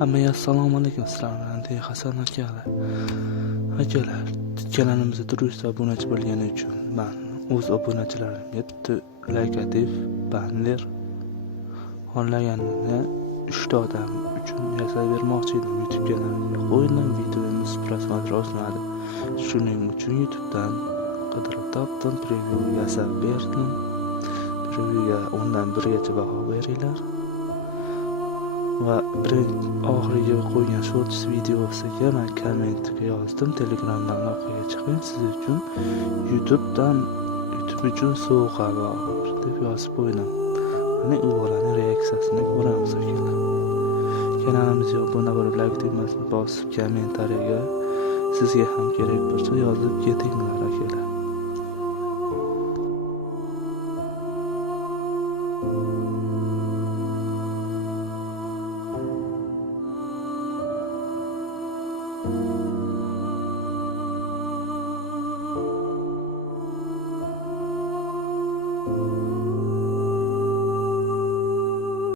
Hammaga assalomu alaykum. Sizlarni Hasan akalar. Akalar, kanalimizga durust obunachi bo'lgani uchun men o'z obunachilarimga negativ banner xohlaganini 3 ta odam uchun yasab bermoqchi edim. YouTube kanalimga qo'ydim, videomiz prosmotr osmadi. Shuning uchun YouTubedan qidirib topdim, preview yasab berdim. Previewga 10 dan 1gacha baho beringlar. Va oxiriga qo'ygan shorts videosiga men kommentga yozdim, Telegramdan aloqaga chiqing, siz uchun YouTube uchun sovuq havo deb yozib qo'ydim. Mana u bolaning reaksiyasini ko'ramiz akalar. Kanalimizga obuna bo'lib, like tugmasini bosib, kommentariyaga sizga ham kerak bo'lsa yozib ketinglar akalar.